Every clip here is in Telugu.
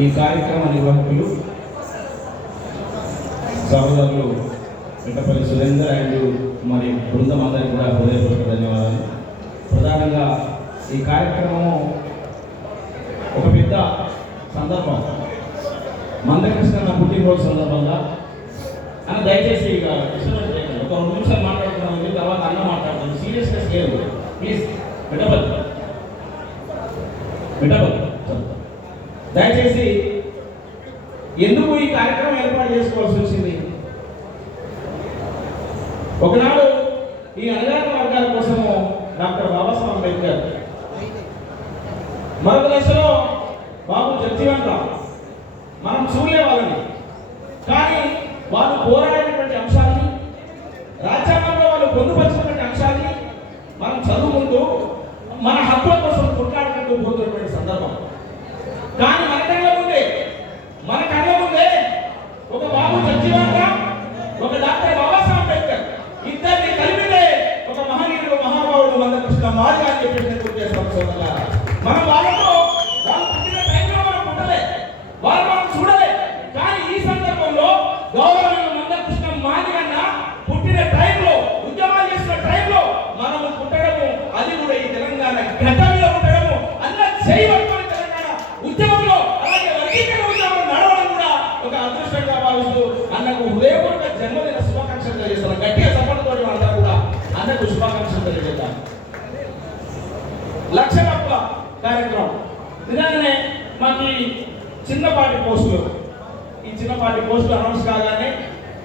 ఈ కార్యక్రమ నిర్వాహకులు సహోదరులు వెంకపల్లి సురేందర్ అండ్ మరి బృందం అందరికీ కూడా హృదయపూర్వక ధన్యవాదాలు. ప్రధానంగా ఈ కార్యక్రమము ఒక పెద్ద సందర్భం, మందకృష్ణ పుట్టినరోజు సందర్భంగా అని దయచేసి ఇక ఒక 2 నిమిషాలు మాట్లాడుతున్నాం, తర్వాత అన్న మాట్లాడుతున్నాం. సీరియస్నెస్ లేదు ప్లీజ్. మిఠబల్ దయచేసి ఎందుకు ఈ కార్యక్రమం ఏర్పాటు చేసుకోవాల్సి వచ్చింది? ఒకనాడు ఈ అణగారిన వర్గాల కోసము డాక్టర్ బాబాసాహెబ్ అంబేద్కర్, మరొక దశలో బాబు జగ్జీవన్ రామ్ మనం చూడలే వాళ్ళని, కానీ వాళ్ళు పోరాడినటువంటి అంశాన్ని, రాజ్యాంగంలో వాళ్ళు పొందుపరిచినటువంటి అంశాన్ని మనం చదువుకుంటూ మన హక్కుల కోసం కొట్లాడుకుంటూ పోతున్నటువంటి సందర్భం. కానీ మన కళ్ళ ముందే ఒక బాబు జగ్జీవన్ రామ్, ఒక డాక్టర్ బాబాసాహెబ్ అంబేద్కర్ ఇద్దరిని కలిపితే ఒక మహనీయుడు, మహానుభావుడు మందకృష్ణ మాదిగ అని చెప్పేసి గుర్తు చేస్తాం. సోదరులారా, మనం వాళ్ళతో వాళ్ళు పుట్టిన టైంలో మనం పుట్టలే, వాళ్ళు మనం చూడలే, కానీ ఈ సందర్భంలో గౌరవనీయులు మందకృష్ణ మాదిగన్న పుట్టిన టైంలో, ఉద్యమాలు చేసిన టైంలో మనము పుట్టడము, అది కూడా ఈ తెలంగాణ ఘట్టంలో పుట్టడము, అన్న చేయబడుతున్న తెలంగాణ ఉద్యమంలో, అలాగే వర్గీకరణ ఉద్యమం నడవడం కూడా ఒక అదృష్టంగా భావిస్తూ అన్నకు హృదయపూర్వక జన్మదిన శుభాకాంక్షలు తెలియజేస్తాను. గట్టిగా సపోర్ట్తో అందరూ కూడా అన్నకు శుభాకాంక్షలు తెలియజేద్దాం. లక్ష కప్పుల కార్యక్రమం నిజంగానే మాకు చిన్నపాటి పోస్టులు అనౌన్స్ కాగానే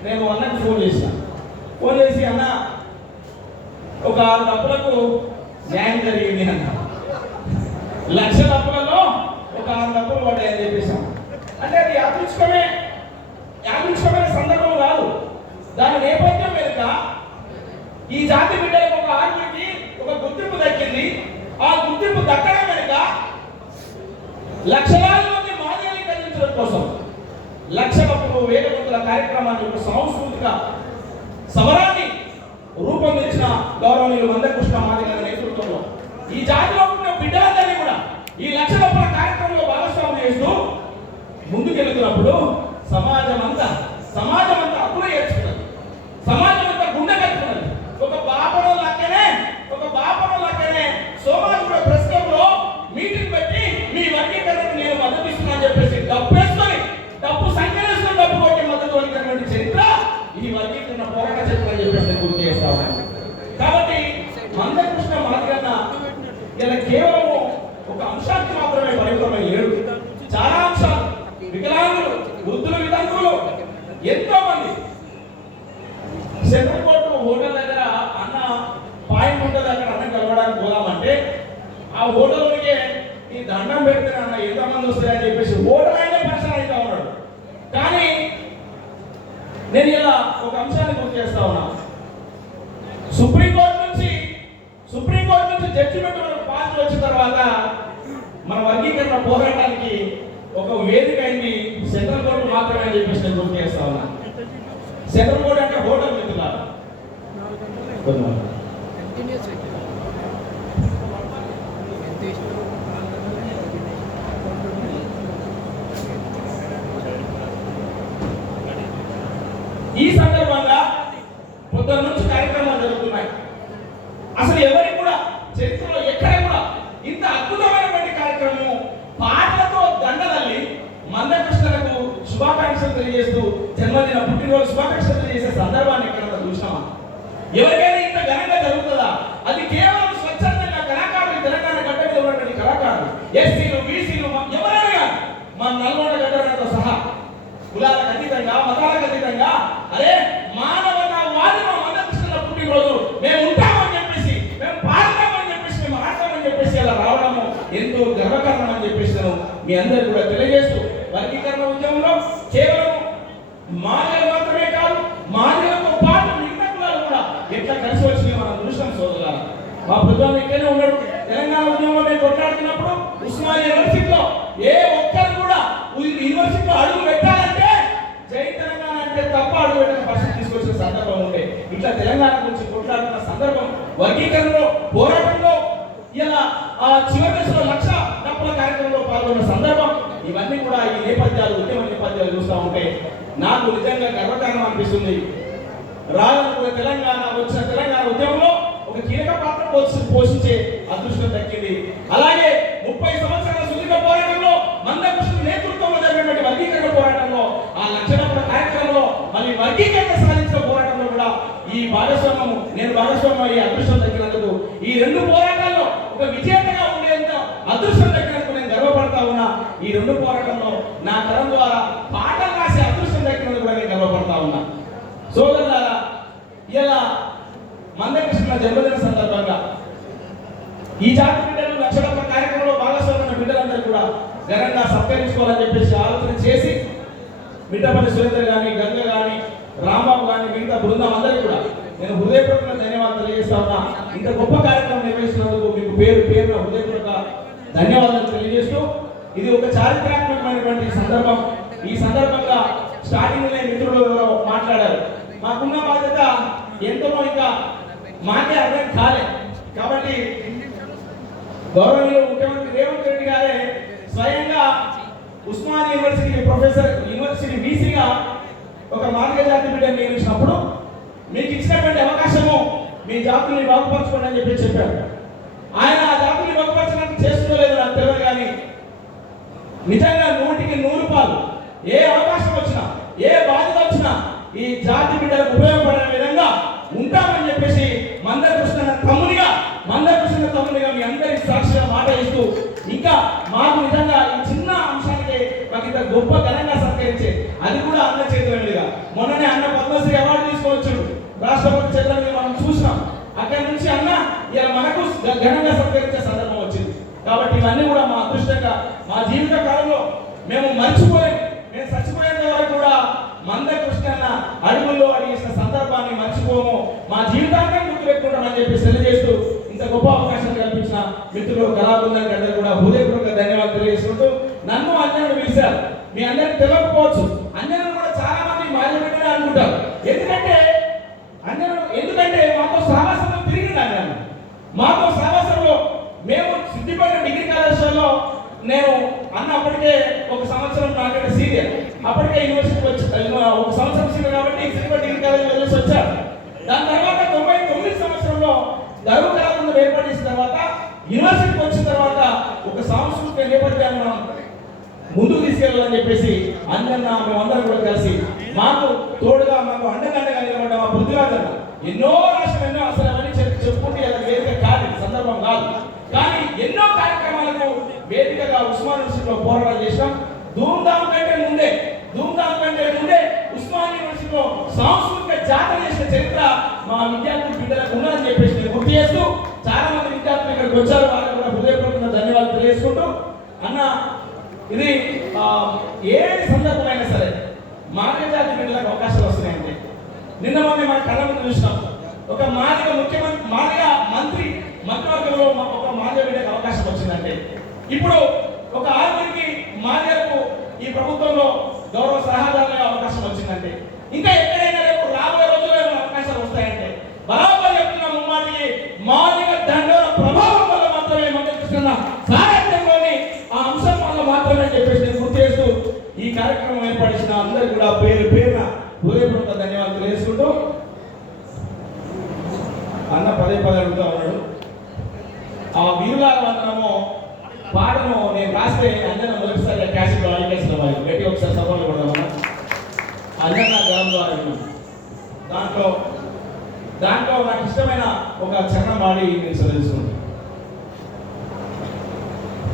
నేను అన్నకు ఫోన్ చేసి అన్న ఒక 6 కప్పులకు న్యాయం జరిగింది అన్న. 1,00,000 కప్పులలో ఒక 6 కప్పులు పడ్డాయని చెప్పేసాం. అంటే అది యాదృచ్ఛికమైన సందర్భం కాదు, దాని నేపథ్యం వెనుక ఈ జాతి బిడ్డలకు ఒక ఆర్మీకి ఒక గుర్తింపు దక్కింది. ఆ గుర్తింపు దక్కడం వెనుక లక్షలాది మంది మాదిగల్ని కదిలించడం కోసం 1,00,000 కప్పులు 1,000 కప్పుల కార్యక్రమాన్ని, ఒక సాంస్కృతిక సమరాన్ని రూపొందించిన గౌరవనీయులు మందకృష్ణ మాదిగ నేతృత్వంలో ఈ జాతిలో ఉన్న బిడ్డలందరినీ కూడా ఈ 1,00,000 కప్పుల కార్యక్రమంలో భాగస్వామ్యం చేస్తూ ముందుకెళ్తున్నప్పుడు సమాజం అంతా అప్పుడే ఏర్చుకున్నది, సమాజం అంతా గుండె కట్టుకున్నది. ఒక బాపన లక్కనే సోమాజిగూడ ప్రెస్ క్లబ్ లో మీటింగ్ పెట్టి మీ వర్గీకరణకు నేను మద్దతు ఇస్తున్నాను చెప్పేసి డబ్బు సంఖ్యలేసుకుని డబ్బు కొట్టి మద్దతు పలికినటువంటి చరిత్ర ఈ వర్గీకరణ పోరాట చరిత్ర అని చెప్పేసి నేను గుర్తు చేస్తా ఉన్నాను. కాబట్టి మందకృష్ణ మాదిగన్న ఇలా కేవలం ఒక అంశానికి మాత్రమే పరిమితమై లేడు. చాలా అంశాలు, వికలాంగులు, వృద్ధులు, వితంతువులు ఎంతో మంది. సెంట్రల్ కోర్టు హోటల్ దగ్గర అన్న పాయింట్ ఉంటుంది, అక్కడ అన్నం కలవడానికి పోదామంటే ఆ హోటల్లోకి ఈ దండం పెడితే అన్న ఎంతమంది వస్తాయని చెప్పేసి హోటల్ అయినా పరిసరం అవుతా ఉన్నాడు. కానీ నేను ఇలా ఒక అంశాన్ని గుర్తు చేస్తా ఉన్నా. సుప్రీంకోర్టు నుంచి జడ్జిమెంట్ పాస్ వచ్చిన తర్వాత మన వర్గీకరణ పోరాటానికి ఒక వేదిక అయింది సెంట్రల్ కోర్టు మాత్రమే అని చెప్పేసి నేను గుర్తు చేస్తా ఉన్నా. సెంట్రల్ కోర్టు అంటే హోటల్ మిత్రులారా, ఈ సందర్భంగా పొద్దున్న నుంచి కార్యక్రమాలు జరుగుతున్నాయి. అసలు ఎవరికి కూడా చరిత్రలో ఎక్కడ కూడా ఇంత అద్భుతమైనటువంటి కార్యక్రమం పాటలతో దండలల్లి మందకృష్ణలకు శుభాకాంక్షలు తెలియజేస్తూ జన్మదిన పుట్టినరోజు శుభాకాంక్షలు తెలియజేసే సందర్భాన్ని ఎక్కడ చూసినామా? ఎవరికైనా ఇంత ఘనంగా జరుగుతుందా? అది కేవలం స్వచ్ఛందంగా కళాకారులు, తెలంగాణ గడ్డ మీద ఉన్నటువంటి కళాకారులు, ఎస్సీలు, బీసీలు, ఎవరైనా మన నల్గొండ గడ్డతో సహా కులాలకు అతీతంగా, మతాలకు అతీతంగా, అరే మానవతావాది మా మందకృష్ణ పుట్టినరోజు మేము ఉంటామని చెప్పేసి, మేము పాడతామని చెప్పేసి, మేము ఆడతామని చెప్పేసి అలా రావడము ఎంతో గర్వకారణం అని చెప్పేసి మీ అందరూ కూడా తెలియజేస్తూ, వర్గీకరణ ఉద్యమంలో కేవలం మాదిగలు మాత్రమే కాదు, మాదిగలతో పాటు మిగతా కులాలు కూడా ఎట్లా కలిసి వచ్చినాయి మనం చూసాం. సోదరులారా, మా ప్రభుత్వం ఇక్కడే ఉన్నాడు. తెలంగాణ ఉద్యమంలో మేము కొట్లాడుతున్నప్పుడు ఉస్మానియా యూనివర్సిటీలో ఏ ఒక్కరు కూడా యూనివర్సిటీలో అడుగు పెట్టాలంటే జై తెలంగాణ అంటే తప్ప అడుగు పెట్టిన పరిస్థితి తీసుకొచ్చిన సందర్భం ఉండే. ఇట్లా తెలంగాణ గురించి కొట్లాడుతున్న సందర్భం, వర్గీకరణలో పోరాటంలో ఇలా చివరి దశలో 1,00,000 కప్పుల కార్యక్రమంలో పాల్గొన్న సందర్భం ఇవన్నీ కూడా ఈ నేపథ్యాలు, ఉద్యమ నేపథ్యాలు చూస్తూ ఉంటే నాకు నిజంగా గర్వకారణం అనిపిస్తుంది. రానున్న తెలంగాణ వచ్చిన తెలంగాణ ఉద్యమంలో ఒక కీలక పాత్ర పోషించే అదృష్టం దక్కింది. అలాగే 30 సంవత్సరాల సుదీర్ఘ పోరాటంలో మందకృష్ణ నేతృత్వంలో జరిగినటువంటి వర్గీకరణ పోరాటంలో, ఆ లక్షణాల కార్యక్రమంలో మళ్ళీ వర్గీకరణ సాధించిన పోరాటంలో కూడా ఈ భాగస్వామ్యము, నేను భాగస్వామ్యం ఈ అదృష్టం దక్కినందుకు, ఈ 2 పోరాటాల్లో ఒక విజేతగా ఉండేంత అదృష్టం దక్కినందుకు నేను గర్వపడతా ఉన్నా. ఈ 2 పోరాటంలో నా తరం ద్వారా పాటలు రాసే అదృష్టం దక్కినందుకు కూడా నేను గర్వపడతా ఉన్నా. సోదరులారా, ఇలా మందకృష్ణ జన్మదిన సందర్భంగా ఈ జాతి బిడ్డలు లక్షణాల కార్యక్రమంలో భాగస్వామ్య బిడ్డలందరూ కూడా ఘనంగా సత్కరించుకోవాలని చెప్పేసి ఆలోచన చేసి మిట్టపల్లి సురేందర్ కానీ, గంగ కానీ, రాంబాబు కానీ, మిగతా బృందం అందరికీ కూడా నేను హృదయపూర్వక ధన్యవాదాలు తెలియజేస్తా ఉన్నా. ఇంత గొప్ప కార్యక్రమం నిర్వహిస్తున్నందుకు మీకు పేరున హృదయపూర్వక ధన్యవాదాలు తెలియజేస్తూ, ఇది ఒక చారిత్రాత్మకమైనటువంటి సందర్భం. ఈ సందర్భంగా స్టార్టింగ్ మిత్రులు ఎవరో మాట్లాడారు, మాకున్న బాధ్యత ఎంతో ఇంకా మాకే అర్థం కాలే. కాబట్టి గౌరవనీయులు ముఖ్యమంత్రి రేవంత్ రెడ్డి గారే స్వయంగా ఉస్మానియా యూనివర్సిటీ ప్రొఫెసర్, యూనివర్సిటీ వీసీగా ఒక మార్గ జాతి బిడ్డను నియమించినప్పుడు మీకు ఇచ్చినటువంటి అవకాశము మీ జాతుల్ని బాగుపరచుకోండి అని చెప్పారు. ఆయన ఆ జాతుల్ని బాగుపరచడానికి చేస్తుందో నాకు తెలియదు, కానీ నిజంగా 100కి 100 పాలు ఏ అవకాశం వచ్చినా, ఏ బాధ్యత వచ్చినా ఈ జాతి బిడ్డలకు ఉపయోగపడే విధంగా ఉంటామని చెప్పేసి మందకృష్ణ తమ్మునిగా మీ అందరి సాక్షిగా మాట ఇస్తూ, ఇంకా మాకు నిజంగా ఈ చిన్న అంశానికి మాకు ఇంత గొప్ప ఘనంగా సత్కరించే, అది కూడా అన్న చేతుల మీదుగా. మొన్ననే అన్న పద్మశ్రీ అవార్డు తీసుకోవచ్చు రాష్ట్రపతి చేతుల మీద మనం చూసినాం. అక్కడి నుంచి అన్న ఇలా మనకు ఘనంగా సత్కరించే సందర్భం వచ్చింది. కాబట్టి ఇవన్నీ కూడా మా అదృష్టంగా మా జీవిత కాలంలో మేము మర్చిపోలేము. మేము చచ్చిపోయేంత వరకు కూడా మందకృష్ణ అడుగుల్లో అడిగిన సందర్భాన్ని మర్చిపోము, మా జీవితాన్ని గుర్తుపెట్టుకుంటామని చెప్పి తెలియజేస్తూ, ఇంత గొప్ప అవకాశం కల్పించిన మిత్రులు, కళాబృందానికి అందరూ కూడా హృదయపూర్వక ధన్యవాదాలు తెలియజేసుకుంటూ, నన్ను అంజనను పిలిచారు. మీ అందరికి తెలియకపోవచ్చు, అంజనను కూడా చాలా మంది మాజీ అనుకుంటారు. ఎందుకంటే మాతో సావాసంలో తిరిగింది అన్న. మాతో సావాసంలో మేము సిద్దిపేట డిగ్రీ కళాశాలలో నేను అన్న అప్పటికే 1 సంవత్సరం నాకంటే సీనియర్, అప్పటికే యూనివర్సిటీకి వచ్చి 1 సంవత్సరం సీనియర్ కాబట్టి సిద్దిపేట డిగ్రీ కాలేజ్ వదిలేసి వచ్చారు. దాని తర్వాత 99 సంవత్సరంలో దరువు కళాబృందం ఏర్పాటు చేసిన తర్వాత యూనివర్సిటీకి వచ్చిన తర్వాత ఒక సాంస్కృతిక నేపథ్యాన్ని మనం ముందుకు తీసుకెళ్ళాలని చెప్పేసి అన్న మేమందరం కూడా కలిసి మాకు తోడుగా, మాకు అండగా నిలబడ్డ మా పృథ్వీరాజన్న ఎన్నో రాష్ట్రం, ఎన్నో అసలు అవన్నీ చెప్పుకుంటే అది వేదిక కాదు, సందర్భం కాదు, కానీ ఎన్నో కార్యక్రమాలకు వేదికగా ఉస్మానియా యూనివర్సిటీలో పోరాటం చేసినాం. ధూమ్ధామ్ కంటే ముందే ఉస్మానియా యూనివర్సిటీలో సాంస్కృతిక జాతర చేసిన చరిత్ర మా విద్యార్థుల బిడ్డలకు ఉన్నదని చెప్పేసి నేను గుర్తు చేస్తూ, చాలా మంది విద్యార్థులు ఇక్కడికి వచ్చారు, వాళ్ళకి కూడా హృదయపూర్వకంగా ధన్యవాదాలు తెలియజేసుకుంటూ, అన్న ఇది ఏ సందర్భమైనా సరే మార్గ జాతి బిడ్డలకు అవకాశాలు వస్తున్నాయంటే, నిన్న మొన్న మన కళ్ళ ముందు చూసినాం, ఒక మాదిగ ముఖ్యమంత్రి, మాదిగ మంత్రివర్గంలో ఒక మాదిగ బిడ్డకు అవకాశం వచ్చిందంటే, ఇప్పుడు ఒక 6 మాదిగలకు ఈ ప్రభుత్వంలో గౌరవ సలహాదారులుగా అవకాశం వచ్చిందంటే, ఇంకా ఎక్కడైనా రేపు రాబోయే రోజుల్లో అవకాశాలు వస్తాయంటే, బరాబర్ చెప్తున్న ముమ్మాటికి మాదిగ దండోర ప్రభావం వల్ల మాత్రమే మందకృష్ణ సాహిత్యంలోని ఆ అంశం వల్ల మాత్రమే చెప్పేసి నేను గుర్తు చేస్తూ, ఈ కార్యక్రమం ఏర్పడిన అందరికీ కూడా పేరున హృదయపూర్వక ధన్యవాదాలు తెలియజేసుకుంటూ, అన్న పదే అడుగుతా ఉన్నాడు. ఆ వీరులార వందనము పాటను నేను రాస్తే అంజన మొదటిసారి క్యాసెట్ ఆడికేసిన వాళ్ళు గట్టి ఒకసారి సభలో పడదామన్నా అంజన గలం ద్వారా విన్నాను. దాంట్లో నాకు ఇష్టమైన ఒక చరణం పాడి నేను చదివిస్తున్నాను.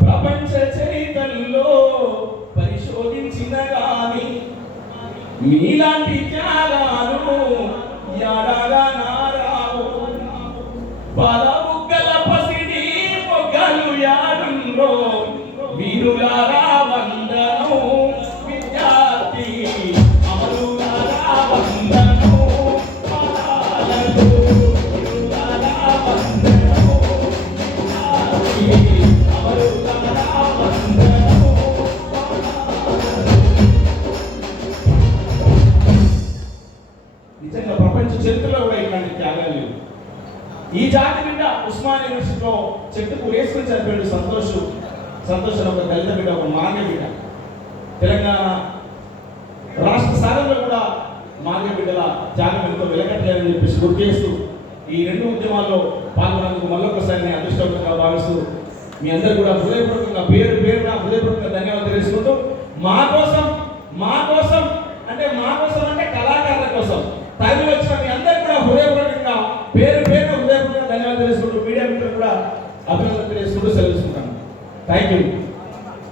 ప్రపంచ చరిత్రలో పరిశోధించిన గాని మీలాంటి త్యాగాలు యాడగా నారావు, పదబుగ్గల పసిడి మొగ్గలు యాడుండ్రో వీరులారా వందను, విద్యార్థి అమరులారా వందను, పాదాలకు వీరులారా వందను, విద్యార్థి అమరులారా వందను. నిజంగా ప్రపంచ చరిత్రలో కూడా ఇలాంటి త్యాగాలు లేవు. ఈ జాతి బిడ్డ ఉస్మానియా యూనివర్సిటీలో చెట్టుకు వేసుకుని చనిపోయాడు సంతోష్ ఒక దళిత బిడ్డ, ఒక మాన్య బిడ్డ. తెలంగాణ రాష్ట్ర సాధనలో కూడా మాదిగ బిడ్డల త్యాగం ఎంతో వెలకట్టలేదని చెప్పేసి గుర్తు చేస్తూ ఈ రెండు ఉద్యమాల్లో పాల్గొన్నందుకు మళ్ళొకసారి నేను అదృష్టవంతంగా భావిస్తూ మీ అందరూ కూడా హృదయపూర్వకంగా పేరున హృదయపూర్వకంగా ధన్యవాదాలు తెలుసుకుంటూ మా కోసం అంటే కళాకారుల కోసం తరలి వచ్చిన మీ అందరూ కూడా హృదయపూర్వకంగా హృదయపూర్వకంగా ధన్యవాదాలు తెలుసుకుంటూ మీడియా మిత్రులు కూడా అభినందనలు తెలియజేసుకుంటూ సెలవుకుంటాను. Thank you.